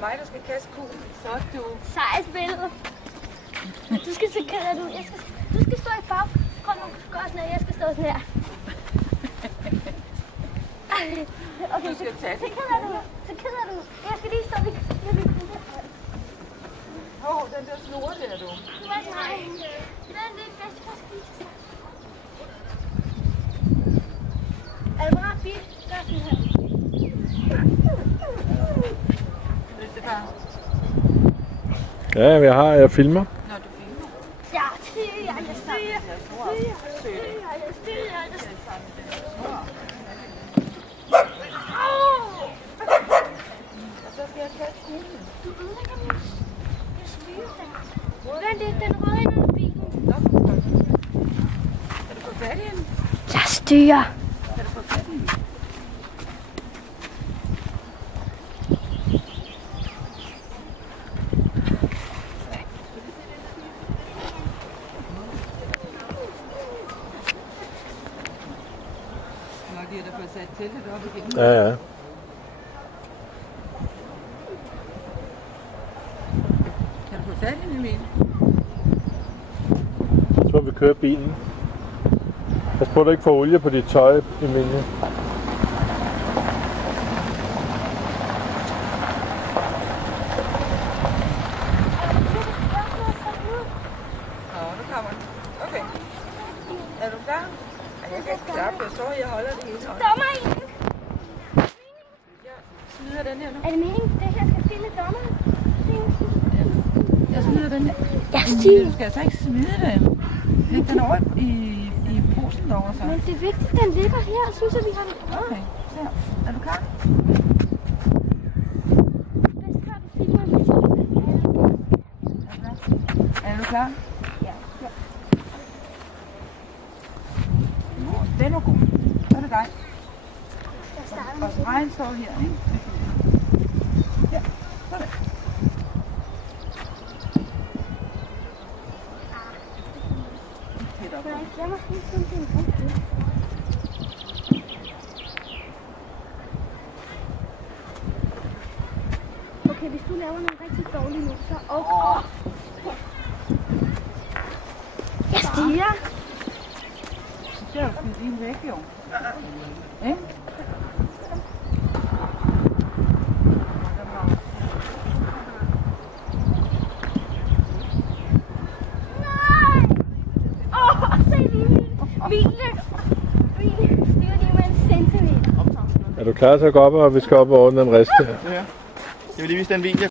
mig, der skal kaste kuglen. Så du. Sejt billede. Du skal så ked af du. Du skal stå i baggrunden. Du skal også ned. Jeg skal stå sådan her. Okay, så keder du. Så keder du. Jeg skal lige stå ved kuglen. Den der snore der, du. Nej. Den er det bedste, jeg skal lige til. Er det bare bil? Gør sådan her. Ja, jeg filmer. Nå, du filmer. Ja, jeg styrer. Og så skal jeg kaste kuglen. Du ødelægger min styre der. Vent lidt, den rød ind under bilen. Kan du få fat i hende? Jeg styrer. Kan du få fat i hende? Nok lige, at der får sat teltet op igen. Ja. Kan du få fat i hende, Emil? Så må vi køre bilen. Pas på, at du ikke får olie på dit tøj, Emilie. Nå, nu kommer den. Okay. Er du klar? Jeg kan ikke klare, jeg står og holder det hele hånden. Dommer i den. Jeg smider den her nu. Er det meningen, det her skal filme dommeren? Jeg smider den her. Jeg styrer. Du skal altså ikke smide den. Læg den over i posen derovre så. Men det er vigtigt, den ligger her, og synes, at vi har den. Okay, så. Er du klar? Bedst har du filmer, hvis Er du klar? Ja. Den var god. Så er det dig. Jeg starter med Og stregen står her, ikke? Ja, sådan. Jeg må lige finde den rundt. Okay, hvis du laver noget rigtig dårligt nu, så jeg stiger. Så skal du smide din væk, jo. Ikke? Er du klar til at gå op og vi skal op og ordne den rest her? Ja. Jeg vil lige vise den video.